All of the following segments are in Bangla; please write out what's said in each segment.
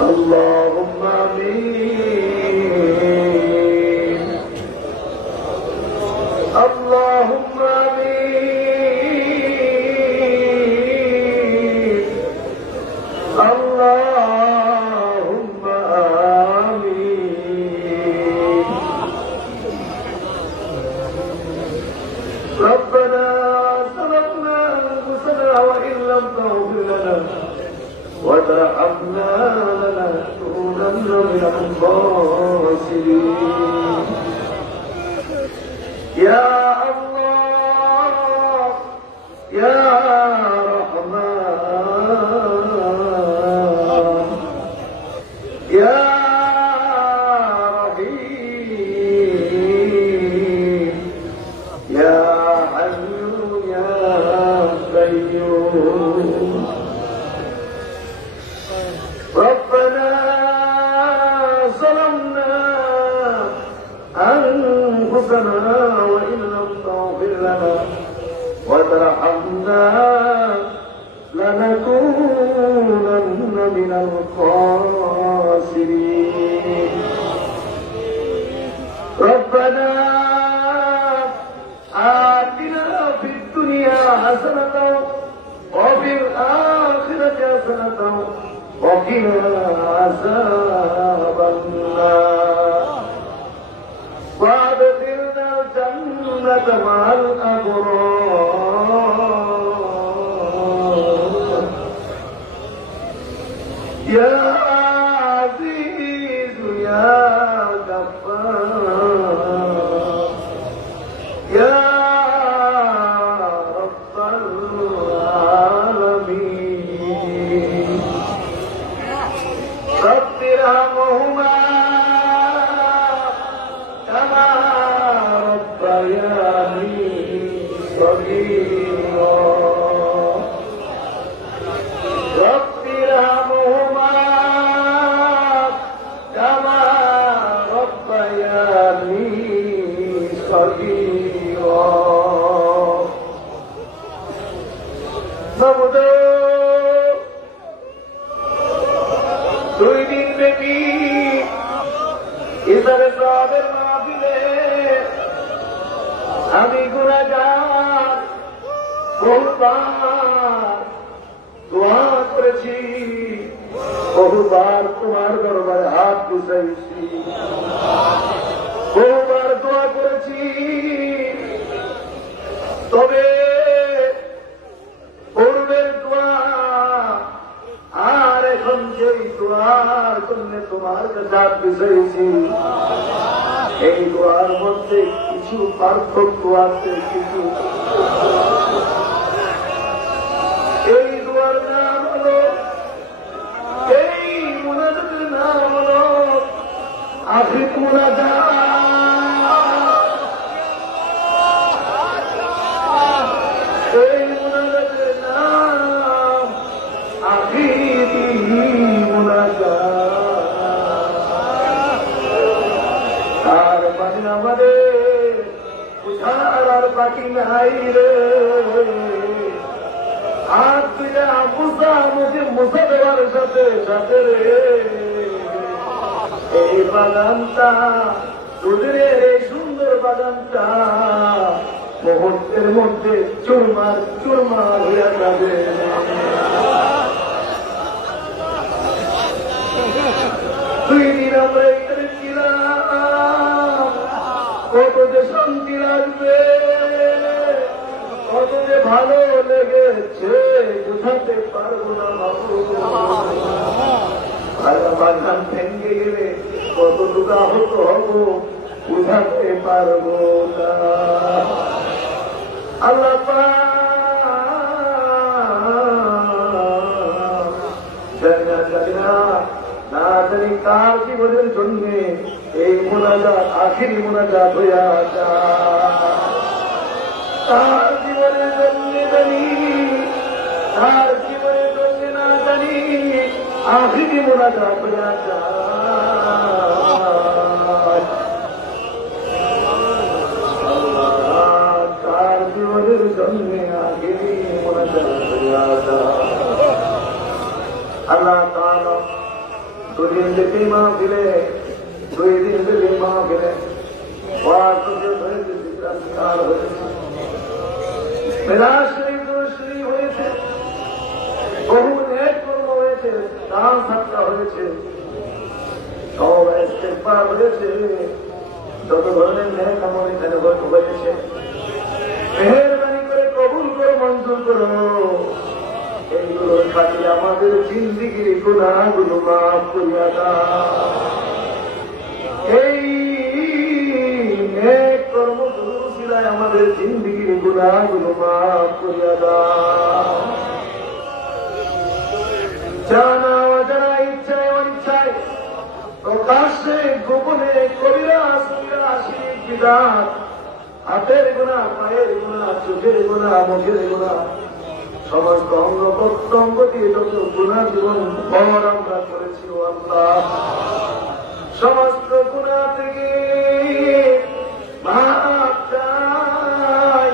اللهم آمين اللهم آمين اللهم آمين ربنا ظلمنا أنفسنا وإن لم تغفر لنا وترحمنا لنكونن من الخاسرين يا الله يا رحمن يا رحيم يا حي يا قيوم ربنا ظلمنا أنفسنا وإن لم تغفر لنا وترحمنا لنكونن من الخاسرين ربنا آتنا في الدنيا حسنة وفي الآخرة حسنة وقنا عذاب النار وادخلنا الجنة مع الأبرار يا عزيز يا غفار يا رب العالمين رب ارحمهما كما ربياني صغيرا رب ارحمهما كما ربياني صغيرا দুই দিন ব্যাপী ইসরায়েলের রাতের মাহফিলে আমি গুনাহগার বহুবার দোয়া করেছি, বহুবার তোমার দরবারে হাত বুঝাইছি, বহুবার দোয়া করেছি। তবে পূর্বের দোয়া আর এখন যেই দোয়ার জন্য তোমার কাছে হাত বুঝাইছি, এই দোয়ার মধ্যে কিছু পার্থক্য আছে। কিছু এই দোয়ার নাম হলো, এই মুনাজাতের নাম হলো আখির মুনাজাত। এই মুনাজাতের নাম আখির মুনাজাত। আর মানে আমাদের বুঝার আর বাকি নাই রে। আর তুই মুসা মুখে মুসা দেওয়ার সাথে সাথে রে এই বাগানটা, তোদের এই সুন্দর বাগানটা মুহূর্তের মধ্যে চুরমার চুরমার হইয়া যাবে। দুই দিন আমরা এখানে ছিলাম, কত যে শান্তি লাগবে, কত যে ভালো লেগেছে বুঝাতে পারবো না বাবু। বাগান ভেঙে গেলে কতটুকু আহত হব বুঝাতে পারবো না। আল্লাহ না জানি কার জীবনের জন্য এই মোনাজাত আখিরি মোনাজাত হইয়া যায়। তার জীবনের জন্য জানি, তার জীবনের জন্য না জানি আখিরি মোনাজাত হইয়া যায়। তার জীবনের জন্য আখিরি মোনাজাত হইয়া যায়। আল্লাহ তাআলা দুদিন থেকে মাহফিলে, 2 দিন থেকে মাহফিলে হয়েছে, বহু নেক কর্ম হয়েছে, দান সাতটা হয়েছে, সব ইস্তেগফার হয়েছে, যত ধরনের নেক আমল এখানে হয়েছে। মেহেরবানি করে কবুল করো, মঞ্জুর করো। এইগুলোর খাতিরে আমাদের জিন্দিগির গুনাহগুলো মাফ করিয়া দাও। এই নেক কর্মগুলোর উসিলায় আমাদের জিন্দিগির গুনাহগুলো মাফ করিয়া দাও। জানা অজানা, ইচ্ছায় অনিচ্ছায়, প্রকাশ্যে গোপনে, কবিরা সগীরা, শিরক বিদআত, হাতের গুনাহ, পায়ের গুনাহ, চোখের গুনাহ, মুখের গুনাহ, সমস্ত অঙ্গ প্রত্যঙ্গ দিয়ে যত গুনাহ জীবন ভর আমরা করেছি ও আল্লাহ, সমস্ত গুনাহ থেকে মাফ চাই,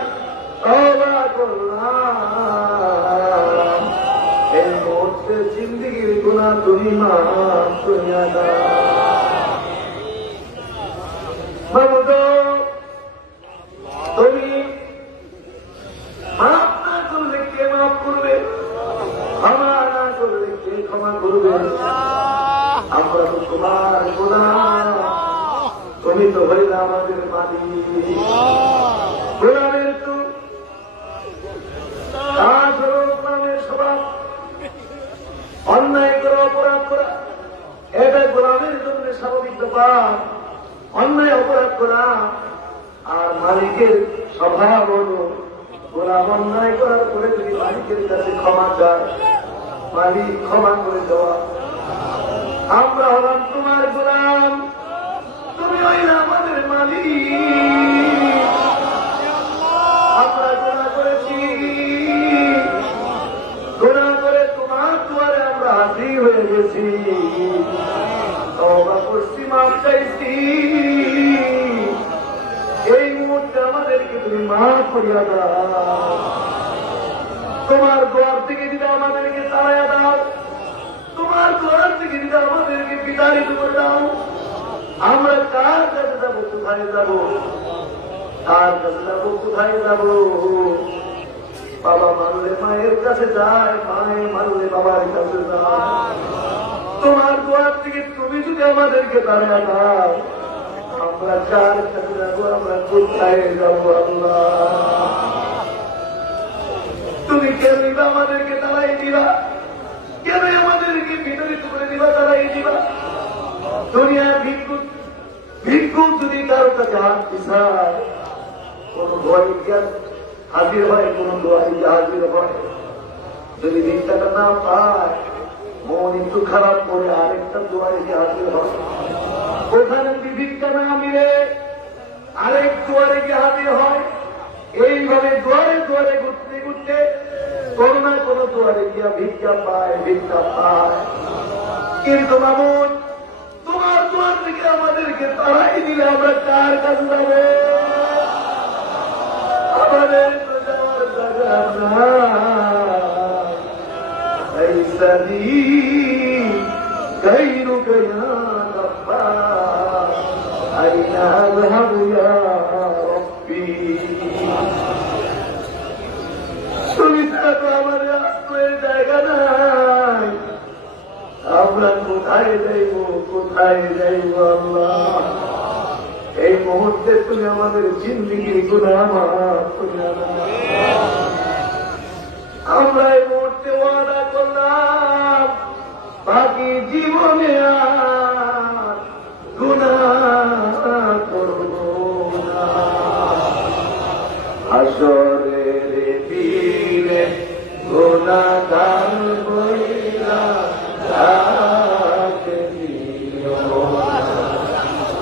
তওবা করলাম। এই মুহূর্তে জিন্দেগির গুনাহ তুমি মাফ করিয়া দাও। মাবুদ, তুমি মাফ না করলে কে মাফ করবে? ক্ষমা না করলে কে ক্ষমা করবে? আমরা তো তোমার গোলাম, তুমি তো হইলে আমাদের মালিক। গোলামের তো কাজ হল গোলামের স্বভাব, অন্যায় করা, অপরাধ করা, এটা গোলামের জন্য স্বাভাবিক ব্যাপার। অন্যায় অপরাধ করা আর মালিকের স্বভাব হল গোলাম অন্যায় করার পরে যদি মালিকের কাছে ক্ষমা চায়, মালিক ক্ষমা করে দেওয়া। আমরা হলাম তোমার গোলাম, তুমি হইলে আমাদের মালিক। আমরা গুনাহ করেছি, গুনাহ করে তোমার দুয়ারে আমরা হাজির হয়ে গেছি, তওবা করছি, মাফ চাইছি। এই মুহূর্তে আমাদেরকে তুমি মাফ করিয়া দাও। তোমার দুয়ার থেকে যদি আমাদেরকে তাড়াইয়া দাও, তোমার দুয়ার থেকে যদি আমাদেরকে বিতাড়িত করে দাও, আমরা কার কাছে যাবো, কোথায় যাবো? কার কাছে যাবো, কোথায় যাবো? বাবা মানলে মায়ের কাছে যায়, মায়ের মানলে বাবার কাছে যায়। তোমার দুয়ার থেকে তুমি যদি আমাদেরকে তাড়াইয়া দাও, আমরা কার কাছে যাবো, আমরা কোথায় যাবো? আল্লাহ, তুমি কেন আমাদেরকে তাড়াই দিবা? কেন আমাদেরকে বিতাড়িত করে দিবা, তাড়াই দিবা? দুনিয়ার ভিক্ষুক যদি কারো কাছে হাত পিছায়, কোন দোয়ারি জ্ঞান হাজির হয়, কোন দোয়ারি হাজির হয়। যদি ভিক্ষাটা না পায়, মন একটু খারাপ করে আরেকটা দোয়ারি হাজির হয়। ওখানে যদি ভিক্ষা না মিলে আরেক দুয়ারে গিয়ে হাজির হয়। এইভাবে দুয়ারে দুয়ারে ঘুরতে ঘুরতে কোনো না কোনো দুয়ারে গিয়া ভিক্ষা পায়, ভিক্ষা পায়। কিন্তু মামুন, তোমার দুয়ার থেকে আমাদেরকে তাড়াই দিলে আমরা কার কাছে যাব? আমাদের তো যাওয়ার জায়গা নাই। غيرك يا غفار أين أذهب يا ربي তুমি ছাড়া তো আমার আশ্রয়ের জায়গা নাই। আমরা কোথায় যাইব, কোথায় যাইব? আল্লাহ, এই মুহূর্তে তুমি আমাদের জিন্দেগির গুনাহ মাফ করিয়া দাও। আমরা এই মুহূর্তে ওয়াদা করলাম, বাকি জীবনে আর গুনাহ করব না। হাসরের দিনে গুনাহগার বইলা ডাক দিও।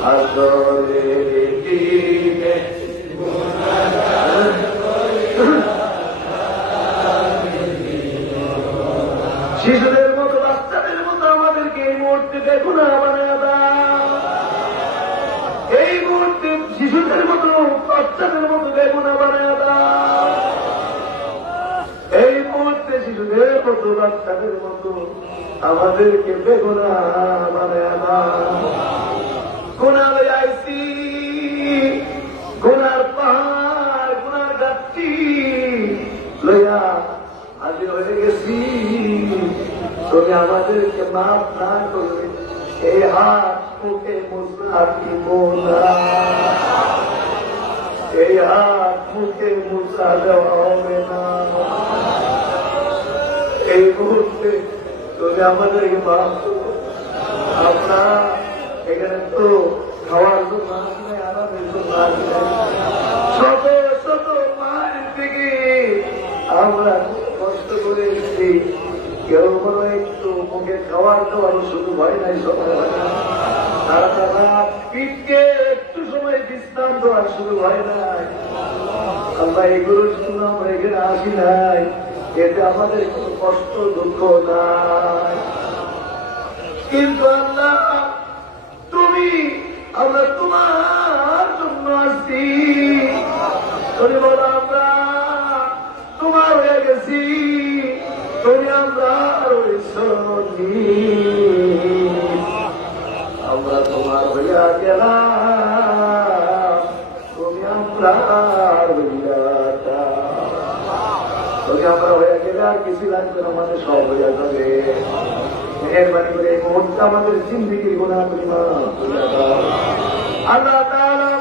হাসরের দিনে গুনাহগার বইলা ডাক দিও। শিশুদের মতো, বাচ্চাদের মতো আমাদেরকে এই মুহূর্তে গুনাহ বানায়া দাও। এই মুহূর্তে শিশুদের মতো, বাচ্চাদের মতো গুনাহ বানায়া দাও। এই মুহূর্তে শিশুদের মতো, বাচ্চাদের মতো আমাদেরকে বেগুনাহ মাফ না করলে এই হাত মুখে মুসা দিব না, এই হাত মুখে মুসা দেওয়া হবে না। এই মুহূর্তে তুমি আমাদেরকে মাফ করো। আমরা এখানে তো খাওয়ার জন্য আসলে আরামের জন্য আসলে শত শত মায়ের থেকে আমরা কষ্ট করে এসেছি। কেউ বলো একটু মুখে খাওয়ার খাওয়ার শুধু ভয় নাই, সময় হয় না। তারা তারা পিঠকে একটু সময় বিশ্রাম দেওয়ার শুধু ভয় নাই। আমরা এগুলোর জন্য আমরা এখানে আসি নাই, এতে আমাদের কোনো কষ্ট দুঃখ নাই। কিন্তু আল্লাহ তুমি, আমরা তোমার জন্য আসছি। তুমি বলো আমরা তোমার হয়ে গেছি, তুমি আমরা আমরা তোমার হইয়া গেলাম, তুমি আমরা তুমি আমরা হয়ে গেলে আর কিছু লাগবে না, আমাদের সব হইয়া যাবে। মেহরবানি করে এই মুহূর্তে আমাদের জিন্দিগির গুনাহ তুমি মাফ করে দাও। আল্লাহ তাআলা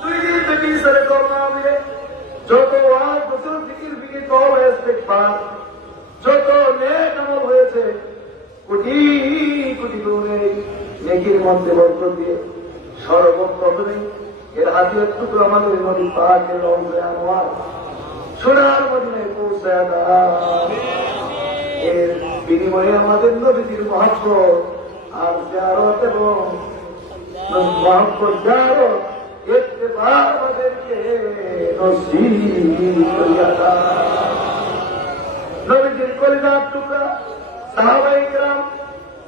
দুই দিন থেকে ইসরে করোনা দিয়ে যত ওয়াজ বছর ফিকির ফিকির তওবা ইস্তিগফার যত নেক আমল হয়েছে, কোটি কোটি গুণে নেকির মধ্যে বরকত দিয়ে সর্বপ্রথমে এর হাদিয়ার টুকরো আমাদের নবী পাকের রওজা আনোয়ার সোনার মদিনায় পৌঁছায় দাও। এর বিনিময়ে আমাদের নবীর মহব্বত আর জিয়ারত এবং মহব্বত জিয়ারত ইত্তেবা আমাদেরকে নসিব করিয়া দাও। নবীর কলিজার টুকরা সাহাবায়ে কেরাম,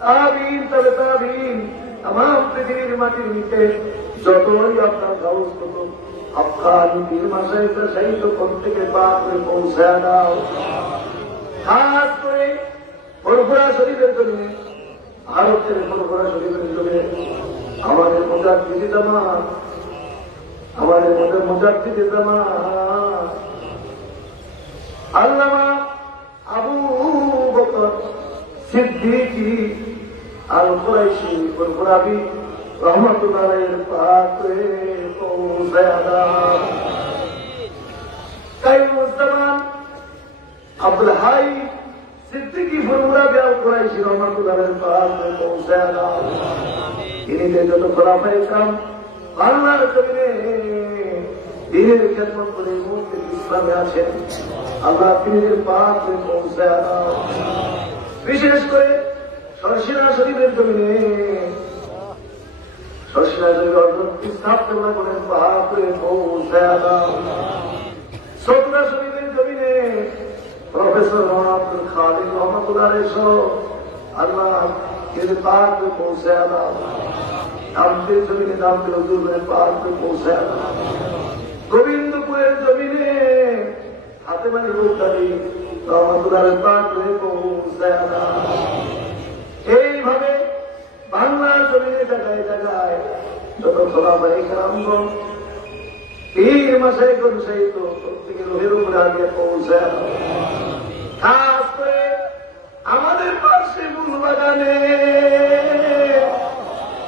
তাবিঈন, তবে তাবিঈন, तमाम পৃথিবীর মাটির নিচে যতই আপনার গাউস কুতুব আফগানি পীর মাশায়েখদের শহীদ প্রত্যেকের পাকে পৌঁছায় দাও। খাস করে ফুরফুরা শরীফের জন্য, ভারতের ফুরফুরা শরীফের জন্য আমাদের মুজাদ্দিদ জামাত, আমাদের মুজাদ্দিদ জামাত আল্লামা আবু বকর সিদ্দিকী আল কুরাইশি ফুরফুরাবি রহমাতুল্লাহ আলাইহির পাকে পৌঁছায় দাও। কাইমুজ্জামান আব্দুল হাই সিদ্দিকী ফুরফুরাবি আল কুরাইশি রহমাতুল্লাহ আলাইহির পাকে পৌঁছায় দাও। তিনি যত খোলাফায়ে কেরাম বাংলার জমিনে দিনের খেদমত করে মুক্তি ইসলামে আছেন, আল্লাহ তিনের পাকে পৌঁছায় দাও। বিশেষ করে শর্ষিনা শরীফের জমিনে শর্ষিনা শরীফ স্থাপনা করেন পাকে পৌঁছায় দাও। সতুরা শরীফের জমিনে প্রফেসর আব্দুল খালিক রহমাতুল্লাহ আলাইহি সহ আল্লাহ তিনের পাকে পৌঁছায় দাও। নামতে জমিনে নামতে হুজুরের পাকে পৌঁছায় দাও। গোবিন্দপুরের জমিনে হাতেমানি রূপদারি রহমতুল্লাহ পাকে পৌঁছায় দাও। এইভাবে বাংলার জমিনে জায়গায় জায়গায় যত খোলাফায়ে কেরামগণ পীর মাশায়েখগণ শহীদ প্রত্যেকের রুহের উপরে আগে পৌঁছায় দাও। খাস করে আমাদের পাশে ফুলবাগানে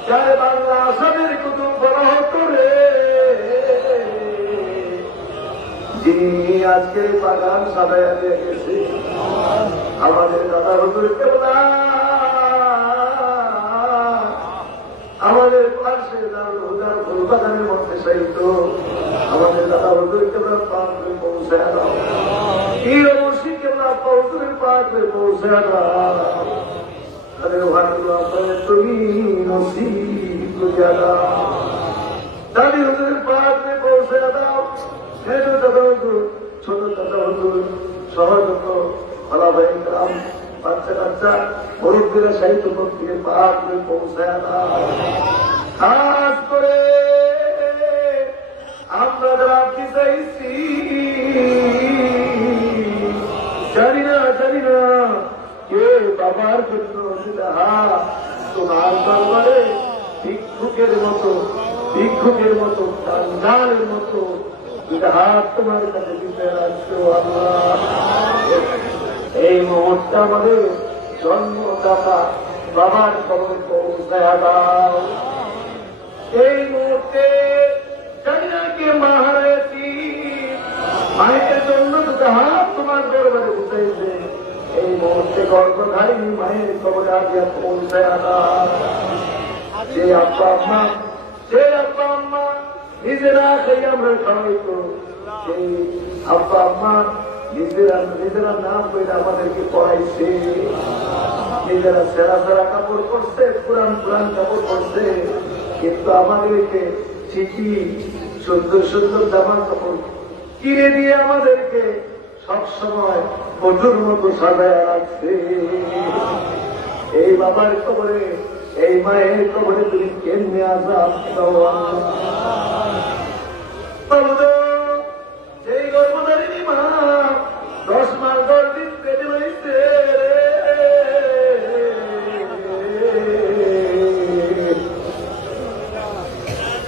যারা বাংলা আসামের কুতুব বলা হতো রে, যিনি আজকে বাগান সাজাইয়া দিয়ে গেছে আমাদের দাদা হুজুর কেবলা, আমাদের পাশে হুদার ফুলবাগানের মধ্যে শহীদ আমাদের দাদা হুজুর কেবলা পাকে পৌঁছায় দাও। পীর মুর্শিদ কেবলা হুজুরের পাকে পৌঁছায় দাও। তাদের ভাগ্যগুলো তুমি নসিব করিয়া দাও। দাদি হুজুরের পাকে পৌঁছায় দাও। মেজো দাদা হুজুর, ছোট দাদা হুজুর সহ যত খোলাফায়ে কেরাম, বাচ্চা কাচ্চা মুরব্বীরা সাহিত্য প্রত্যেকের পাকে পৌঁছায় দাও। খাস করে আমরা যারা আপনি চাইছি জানি না কে বাবার জন্য তোমার দরবারে ভিক্ষুকের মতো কাঙ্গালের মতো হাত তোমার কাছে দিতে রাখছো। আল্লাহ এই মুহূর্তে আমাদের জন্মদাতা বাবার কবরে পৌঁছায়া দাও। এই মুহূর্তে জানি না কে মা হারাইছি, মায়ের জন্য দুটো হাত তোমার দরবারে উঠেছে। এই মুহূর্তে গর্ভধারিণী মায়ের কবরে আজিয়া পৌঁছায়া দাও। যে আব্বা আম্মা নিজেরা সেই আমরা খাওয়াইতো, সেই আব্বা আম্মা নিজেরা নাম করে আমাদেরকে পড়াইছে, নিজেরা সেরা কাপড় পরছে, পুরান কাপড় পরছে, কিন্তু আমাদেরকে চিঠি সুন্দর জামা কাপড় কিনে দিয়ে আমাদেরকে সবসময় কঠোর মতো সাজায় রাখছে। এই বাবার কবরে, এই মায়ের কবরে তুমি কেমনে আজাব দাও। সেই গর্ভধারিণী মা 10 মাস 10 দিন পেটে রয়েছে,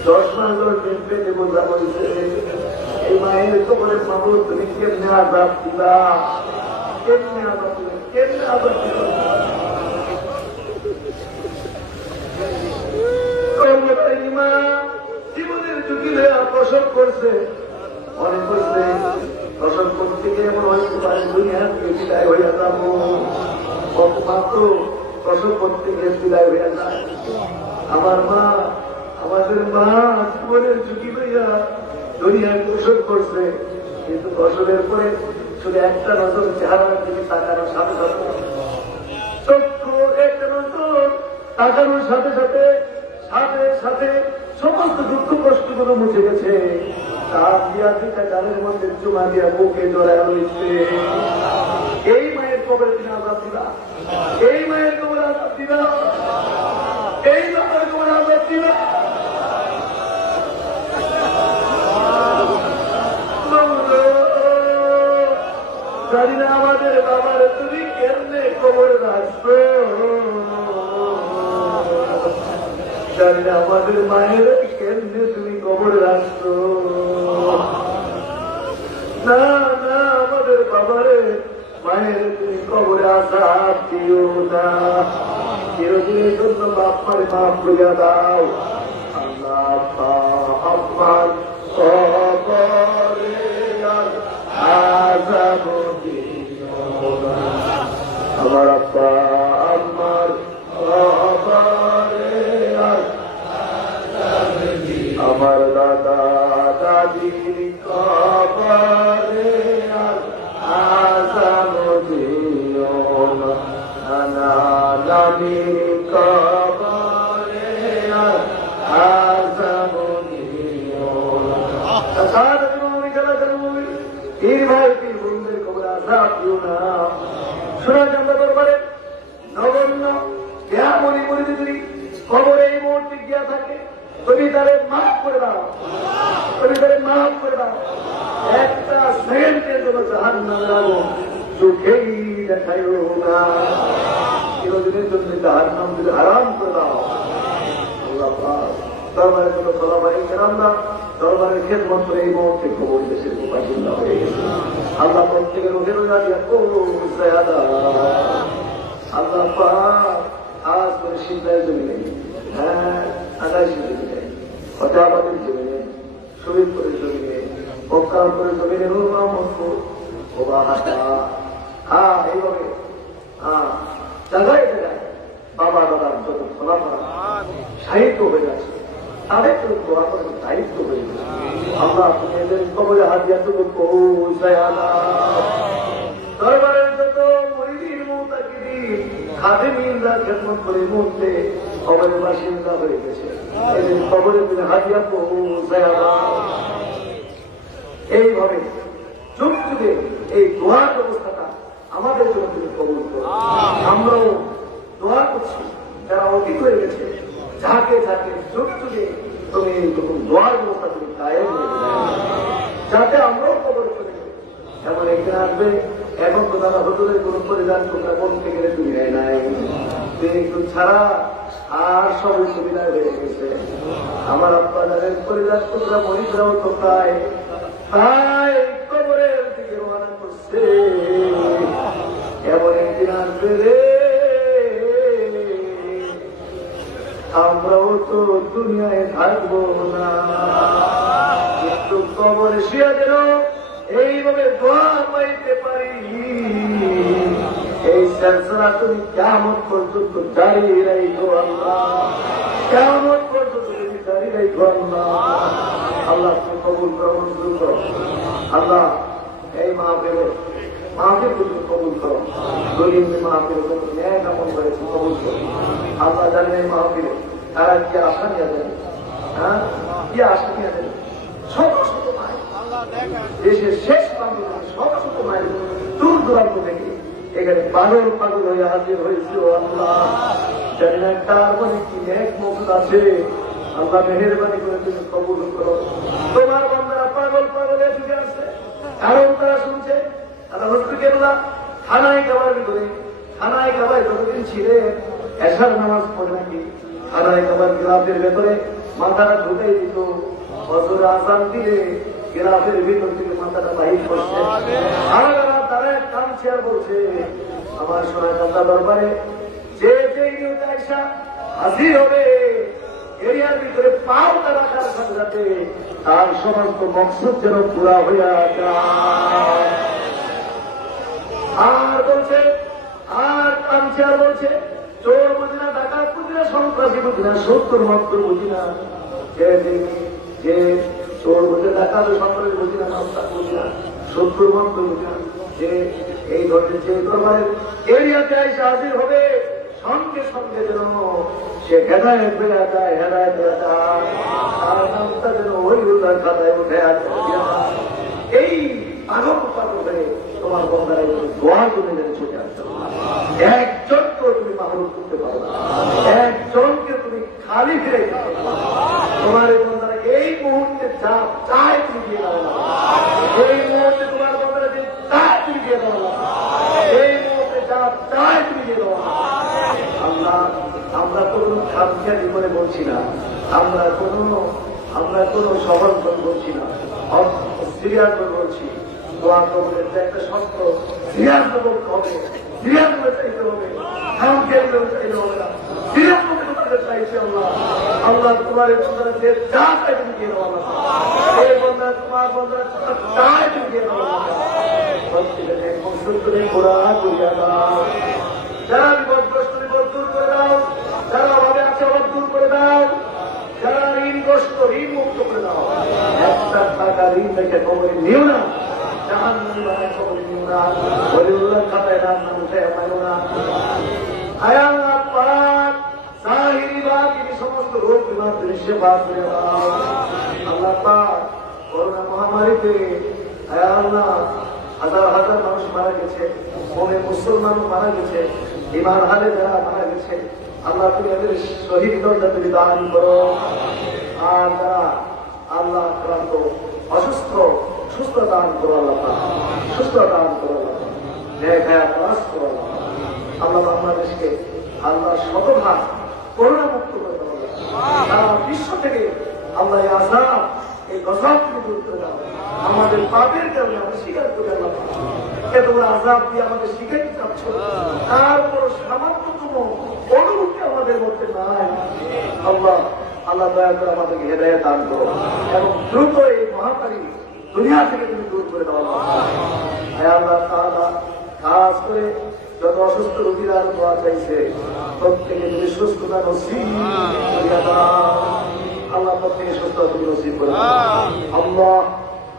10 মাস 10 দিন পেটে বোঝা বলছে। এই মায়ের কবরে মাবু তুমি কেমনে আজাব দিবা, কেমনে আজাব দিবা, কেমনে আজাব দিবা। গর্ভধারিণী মা জীবনের ঝুঁকি প্রসব করছে, অনেক করছে, প্রসব করতে গিয়ে এমন হইতে পারে দুনিয়া থেকে বিদায় হইয়া যাবো, কত মাত্র প্রসব করতে গিয়ে বিদায় হইয়া যায়। আমার মা, আমাদের মা জীবনের ঝুঁকি লইয়া দুনিয়ায় প্রসব করছে, কিন্তু প্রসবের পরে শুধু একটা নজর চেহারার দিকে তাকানোর সাথে সাথে, চক্ষু একটা নজর তাকানোর সাথে সাথে সাথে সাথে সমস্ত দুঃখ কষ্টগুলো মুছে গেছে। তার দিয়া পিতা গানের মধ্যে চুমা দিয়া বুকে জড়ায় রয়েছে। এই মায়ের কবরে তিনি আজাদ দিলা, এই মায়ের কবরে আজাদ দিলা, এই বাবার কবরে আজাদ দিলা। জানি না আমাদের বাবার তুমি কেমনে কবরে রাখছো, জানি না আমাদের মায়ের কেমনে তুমি কবরে রাখছো। না না, আমাদের বাবারে মায়ের তুমি কবরে আজাব দিও না, চিরদিনের জন্য বাপ্পারে মাফ করিয়া দাও। আল্লাহ আম্মার কবরে আজাব দিও না, আমার আব্বা আম্মার কবরে, আমার দাদা দাদির কবরে আজাব দিও না, নানা নানির কবরে আজাব দিও না। এই ভাই পীর বন্ধুদের কবরে আজাব দিও না। শোনা জানলা দরবারে নগণ্য মরি যদি কবরে এই মুহূর্তে গিয়া থাকে, তুমি তারে মাফ করে দাও, তুমি তারে মাফ করে দাও। একটা সেকেন্ডের জন্য জাহান্নামের আগুন চোখেই দেখাইও না, চিরদিনের জন্য জাহান্নাম যদি হারাম করে দাও। আল্লাহ পাক দরবারের জন্য সলাবাই কেরামরা দরবারের খেদমত করে এই মুহূর্তে কবর দেশের উপাসিন্দা হয়ে গেছে। আল্লাহ প্রত্যেকের রোগের আল্লাহ পাক আজ করে সিদ্ধায় জমিনে, হ্যাঁ আগায় জমিনে, অজাবাদের জমিনে, শরীরপুরের জমিনে, মক্কারপুরের জমিনে, এইভাবে জায়গায় জায়গায় বাবা দাদার যত ফলাফল সাহিত্য হয়ে যাচ্ছে, তাদের তো দোয়া করার দায়িত্ব হয়ে যাচ্ছে। আল্লাহ তুমি এদের কবরে হাজিয়া তো পৌঁছায় আনা। দরবারের যত মরিদিন মুতাকিদিন খাদেমিনরা খেদমত করে মুহূর্তে কবরের বাসিন্দা হয়ে গেছে, এদের কবরে তুমি হাজিয়া পৌঁছায় আনা। এইভাবে যুগ যুগে এই দোয়ার ব্যবস্থাটা আমাদের জন্য তুমি কবুল করো। আমরাও দোয়া করছি যারা অতীত হয়ে গেছে, যাকে যাকে যুগ যুগে তুমি এইরকম দোয়ার ব্যবস্থা তুমি কায়েম করে দাও, যাতে আমরাও কবর করে এমন একদিন আসবে। এখন তো দাদা হুজুরের কোন পরিধান তোমরা বলতে গেলে তুমি নেয় নাই, একটু ছাড়া আর সবই সুবিধা হয়ে গেছে। আমার আব্বা যাদের পরিধান তোমরা মরিদরাও তো তাই তাই কবরের দিকে রওনা করছে। এমন একদিন আসবে রে আমরাও তো দুনিয়ায় থাকবো না, কিন্তু কবরে শুয়ে যেন এইভাবে দোয়া পাইতে পারি, এই সিলসিলা তুমি কিয়ামত পর্যন্ত জারি রাখো আল্লাহ, কিয়ামত পর্যন্ত তুমি জারি রাখো আল্লাহ। আল্লাহ তুমি কবুল করো, মঞ্জুর করো আল্লাহ। এই মাহফিল তুমি কবুল করো, দলিল মাহফিল তুমি ন্যায় কামন করে কবুল করো আল্লাহ। জানেন এই মাহফিলে তারা কি আশা নিয়ে দেন, হ্যাঁ কি আশা নিয়ে দেন, শত শত মাইল দেশের শেষ প্রান্ত শত শত মাইল দূর দূরান্ত থেকে এখানে পাগল পাগল হয়ে হাজির হয়েছে আল্লাহ। জানি না তার মানে কি এক মকসুদ আছে আল্লাহ, মেহেরবানি করে তুমি কবুল করো। তোমার বান্দারা পাগল পাগল ঢুকে আসছে, কারণ তারা শুনছে আল্লাহ হজরুল্লাহ খানায় খাবার ভিতরে, খানায় খাবার যতদিন ছিলেন এশার নামাজ পড়ে নাকি খানায় খাবার গিলাফের ভেতরে মাথাটা ঢুকাই দিত, হজর আসান দিলে গিলাফের ভিতর থেকে মাথাটা বাহির করছে। তারা কাঁদছে আর বলছে আমার সোনা কান্দা দরবারে যে যে আয়সা হাজির হবে এরিয়ার ভিতরে পাও তারা রাখার সাথে সাথে তার সমস্ত মকসুদ যেন পুরা হইয়া যায়। আর বলছে আর কাঁদছে আর বলছে চোর বুঝি না, ডাকাত বুঝি না, সন্ত্রাসী বুঝি না, সত্তর মত্তর বুঝি না, যে চোর বুঝে ডাকাত সন্ত্রাসী বুঝি না, বুঝি না, সত্তর মত্তর বুঝি না, যে এই ধরনের যে দরবারের এরিয়াতে এসে হাজির হবে সঙ্গে সঙ্গে যেন সে হেদায়ত বেড়া যায়, হেদায়ত বেড়া যায়, তার নামটা যেন ওই উল্লার খাতায় উঠে আসে। এই পাগল পাগল হয়ে তোমার বন্ধারা দোয়ার জন্য যেন ছুটে আসতে, একজনকেও তুমি মাহরুম করতে পারো না, একজনকে তুমি খালি ফিরে তোমার এই বন্ধারা এই মুহূর্তে যা চায় তুমি দিয়ে দাও না, এই মুহূর্তে তোমার বন্ধারা যে চায় তুমি দিয়ে দাও না, এই মুহূর্তে যা চায় তুমি দিয়ে দাও না। আল্লাহ আমরা কোন খামখেয়ালি করে বলছি না, আমরা কোন সবর্ধন বলছি না, সিরিয়াস করে বলছি। দোয়া কবুলের একটা শর্ত সিরিয়াস বলতে হবে, সিরিয়াস করে চাইতে হবে, খামখেয়ালি করে চাইতে হবে না, সিরিয়াস করে চাইছি আল্লাহ। আল্লাহ তোমার যে যা চাই তুমি দিয়ে দেওয়া না, এই বন্ধা তোমার বন্ধা চাই তুমি দিয়ে দেওয়া না, ঘোরা করিয়া দাও, যারা বিপদগ্রস্ত বিপদ দূর করে দাও, যারা অভাবে আছে অভাব দূর করে দাও, যারা ঋণগ্রস্ত ঋণ মুক্ত করে দাও, একটা টাকা ঋণ রেখে কবরে নিও না, জাহান্নামী বানায় কবরে নিও না, ওলিউল্লাহর খাতায় নাম না উঠে পাইও না। আল্লাহ পাক জাহিরি বাতিনি সমস্ত রোগ বিমার সেবা করে দাও। আল্লাহ পাক করোনা মহামারীতে আল্লাহ হাজার হাজার মানুষ মারা গেছে, মোমে মুসলমান মারা গেছে, ইমান হালে যারা মারা গেছে, আল্লাহ তুমি এদের শহীদ দরজা তুমি দান করো। আর যারা আল্লাহ আক্রান্ত অসুস্থ সুস্থ দান করো আল্লাহ, সুস্থ দান করো আল্লাহ, ন্যায় খায়া পাস করো আল্লাহ। বাংলাদেশকে আল্লাহ শতভাগ করোনা মুক্ত করে দেবো সারা বিশ্ব থেকে আল্লাহ এই আযাব এই গজব তুমি দূর করে দাও। আমাদের পাপের কারণে আমরা স্বীকার করে আল্লাহ এত বড় আযাব দিয়ে আমাদের শিখাইতে চাচ্ছ, তার বড় সামান্যতম অনুভূতি আমাদের মধ্যে নাই। আল্লাহ আল্লাহ দয়া করে আমাদেরকে হেদায়েত দান করো এবং দ্রুত এই মহামারী দুনিয়া থেকে তুমি দূর করে দাও আল্লাহ তাআলা। খাস করে যত অসুস্থ রোগীরা দোয়া চাইছে প্রত্যেকে তুমি সুস্থতা নসিব করিয়া দাও আল্লাহ, প্রত্যেকে সুস্থ তুমি নসিব করে আল্লাহ।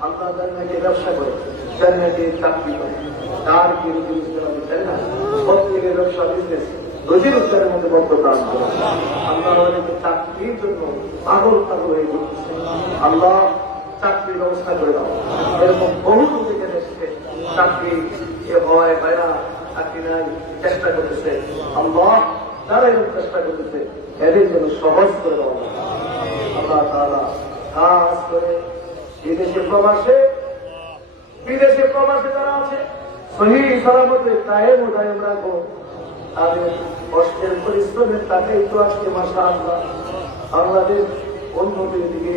আল্লাহ জান্নাতে ব্যবসা করে, জান্নাতে চাকরি করে, তার কি রুজি রোজগার আমি চাই না, প্রত্যেকের ব্যবসা বিজনেস রুজি রোজগারের মধ্যে বরকত দান করো আল্লাহ। আমাদেরকে চাকরির জন্য পাগল পাগল হয়ে ঘুরতেছে আল্লাহ, চাকরির ব্যবস্থা করে দাও। এরকম বহু লোক এখানে এসেছে চাকরি হয় না, চাকরি নাই, চেষ্টা করতেছে আল্লাহ, তারা এরকম চেষ্টা করতেছে, এদের জন্য সহজ করে দাও আল্লাহ তাআলা। খাস করে বিদেশে প্রবাসে যারা আছে সহি সালামতে কায়েম ও দায়েম রাখো, তাদের কষ্টের পরিশ্রমের টাকাই তো আজকে মাশাআল্লাহ বাংলাদেশ উন্নতির দিকে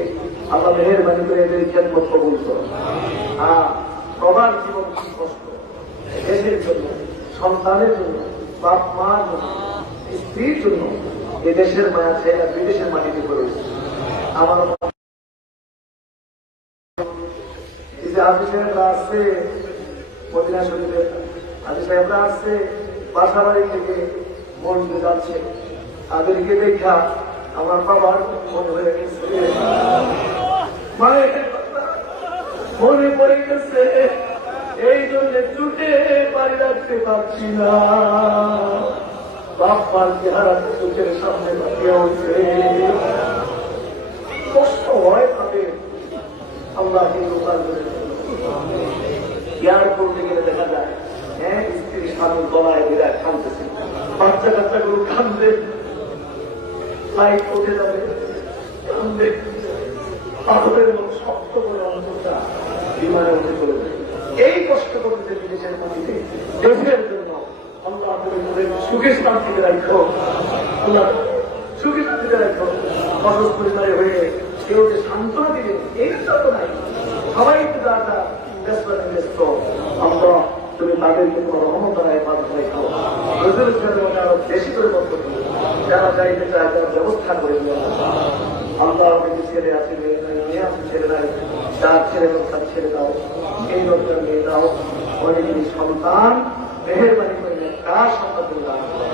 আল্লাহ মেহেরবানি করে এদের খেদমত কবুল করো। প্রবাস জীবন কি কষ্ট, দেশের জন্য, সন্তানের জন্য, বাপ মার জন্য, স্ত্রীর জন্য, এদেশের মায়া ছেড়ে বিদেশের মাটিতে পড়ে আমার এই যে হাজি সাহেবরা আসছে মদিনা শরীফের হাজি সাহেবরা আসছে বাসা বাড়ি থেকে মসজিদে যাচ্ছে তাদেরকে দেখা আমার বাবার মনে হয়ে গেছে মায়ের মনে পড়ে গেছে এই জন্য ছুটে বাড়ি রাখতে পারছি না বাপ্পার চেহারা চোখের সামনে বাকিয়ে উঠছে কষ্ট হয় তাদের আল্লাহ কিন্তু এয়ারপোর্টে গেলে দেখা যায় হ্যাঁ স্ত্রীর স্বামীর গলায় বিরাট কাঁদতেছে বাচ্চা কাচ্চাগুলো কান্দে ফ্লাইট উঠে যাবে কান্দে পাথরের মতো শক্ত করে অন্তরটা বিমানে উঠে চলে যায় এই কষ্ট করতে বিদেশের মাটিতে দেশের জন্য আল্লাহ সুখে শান্তিতে রাখো আল্লাহ সুখে শান্তিতে রাখো অসুস্থ পরিবারে হয়ে কেউ যে সান্ত্বনা দিবেন এইটা তো নাই সবাই একটু যারা ব্যস্ত ব্যস্ত আমরা তুমি তাদেরকে তোমার রহমত দ্বারা হেফাজত রেখো রসুলের সাথে আরো বেশি করে বন্ধ করো যারা চাইতে চায় তারা ব্যবস্থা করে দিও আল্লাহ অনেকে ছেলে আছে মেয়ে আছে ছেলে নাই যার ছেলে তার ছেড়ে দাও এই লোকটা মেয়ে দাও অনেকের সন্তান মেহেরবানি করে কার সন্তান তুমি দান করো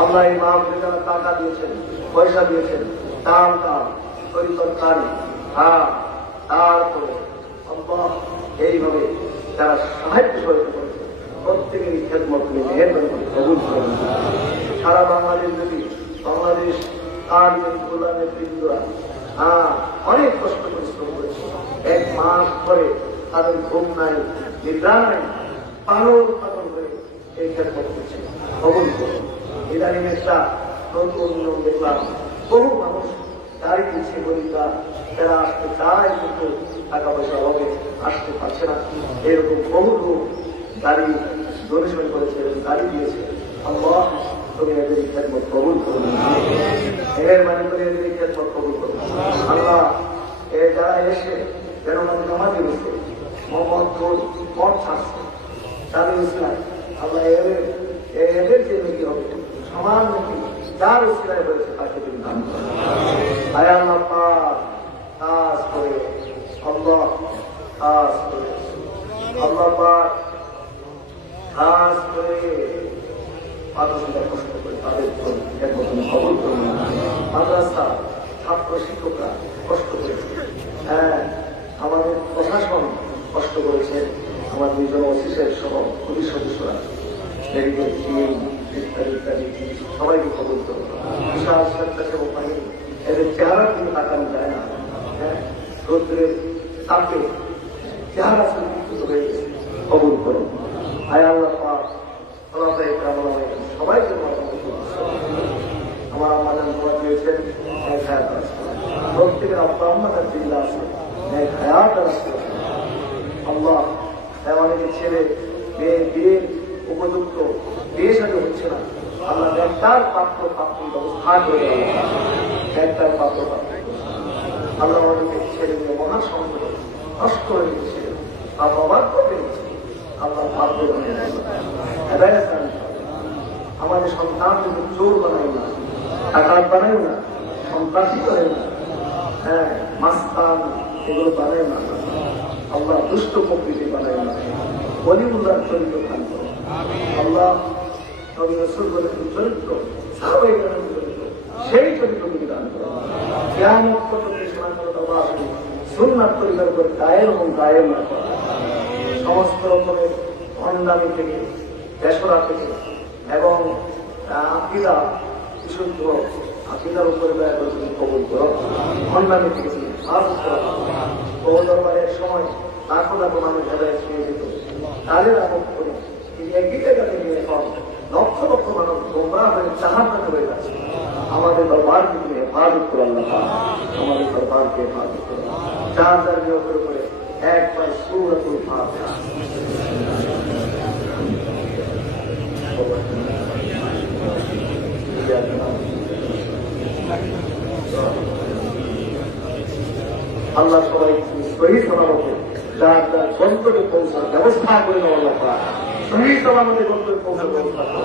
আল্লাহ এই মাহফিলে যারা টাকা দিয়েছেন পয়সা দিয়েছেন দান দান তরিতরকারি হ্যাঁ তারপরে আল্লাহ এইভাবে যারা সাহায্য সহায়তা করেছে প্রত্যেকেরই খেদমত তুমি মেহেরবানি করে কবুল করেন সারা বাংলাদেশ যদি বাংলাদেশ তার নেতৃত্বরা নেতৃত্বরা হ্যাঁ অনেক কষ্ট পরিশ্রম করেছে এক মাস পরে তাদের ঘুম নাই নিদ্রা নাই পালন পালন করে এই খেদমত করছে কবুল করুন ইদানিং একটা নতুন নিয়ম দেখলাম বহু মানুষ গাড়ি দিচ্ছে গরিবরা যারা আসতে চায় কিন্তু টাকা পয়সা অভাবে আসতে পারছে না এরকম বহু লোক গাড়ি ডোনেশন করেছে গাড়ি দিয়েছে আল্লাহ তুমি এদের খেদমত কবুল করুন মেহেরবানি করে এদের খেদমত কবুল করুন আল্লাহ যারা এসে যেন আমাদের নামাজি হয়েছে মোহাম্মদ মদ ছাড়ছে তাদের ইসলাম আল্লাহ এদের যে নীতি হবে সমান নীতি যার ইসলাম হয়েছে তাকে তুমি দান করো আয় আল্লাহ পাক কাজ করে আল্লাহ কাজ করে আল্লাহ পাক কাজ করে মানুষরা কষ্ট করে তাদের খবর করুন মাদ্রাসা ছাত্র শিক্ষকরা কষ্ট করেছে হ্যাঁ আমাদের প্রশাসন কষ্ট করেছে আমার দুজন অফিসের সহ পুলিশ সদস্যরা মেডিকেল টিম ইত্যাদি ইত্যাদি সবাইকে খবর করুন বিশাল স্বেচ্ছাসেবক বাহিনী এদের চেহারা কিন্তু তাকানো যায় না হ্যাঁ রৌদ্রের তাপে চেহারা সংযুক্ত হয়ে গেছে খবর করুন আয় আল্লাহ পাক সবাইকে আমার আম্মাজান দোয়া দিয়েছেন ন্যায় হায়াত আছে প্রত্যেকের আব্বা আম্মাজান চিল্লা আছে ন্যায় হায়াত আছে আল্লাহ অনেকের ছেলে মেয়ে বিয়ের উপযুক্ত বিয়ে সাথে হচ্ছে না আল্লাহ একটার পাত্র পাত্র ব্যবস্থা করে একটার পাত্র পাত্র আল্লাহ আমাদেরকে ছেলে মেয়ে মহা সংকট নষ্ট করে দিচ্ছে আল্লাহ অবাক করে দিচ্ছে আল্লাহ ভাববে আমাদের সন্তান কিন্তু চোর বানাই না টাকা বানাই না সন্ত্রাসী বানাই না হ্যাঁ মাস্তান এগুলো বানাই না আল্লাহ দুষ্ট প্রকৃতি বানাই না বলিউল্লার চরিত্র দান করে আল্লাহ নবী রাসূল বলেছেন চরিত্র সাহাবায়ে কেরামের চরিত্র সেই চরিত্র তুমি দান করো কিয়ামত পর্যন্ত সুন্নাত তরিকার উপর কায়েম এবং কায়েম না করা সমস্ত রকমের ভণ্ডামি থেকে বেসরা থেকে এবং আকিদা বিশুদ্ধ আকিদার উপরে দয়া করে তুমি কবুল করো ভণ্ডামি থেকে তুমি হেফাজত করো বহু দরবারের সময় লাখো লাখো মানুষ হেদায়েত পেয়ে যেত তাদের আমল করে তিনি একই জায়গাতে নিয়ে এখন লক্ষ লক্ষ মানুষ গোমরাহ হয়ে জাহান্নামে হয়ে যাচ্ছে আমাদের দরবারকে তুমি হেফাজত করো আল্লাহ আমাদের দরবারকে হেফাজত করো যার যার নিয়োগের উপরে একবার সূরাতুল ফাতিহা আল্লাহ সবাই সহি সমাবকে যার যার গন্তব্যে পৌঁছার ব্যবস্থা করে নেওয়া সহি সালামতে গন্তব্যে পৌঁছার ব্যবস্থা করুন।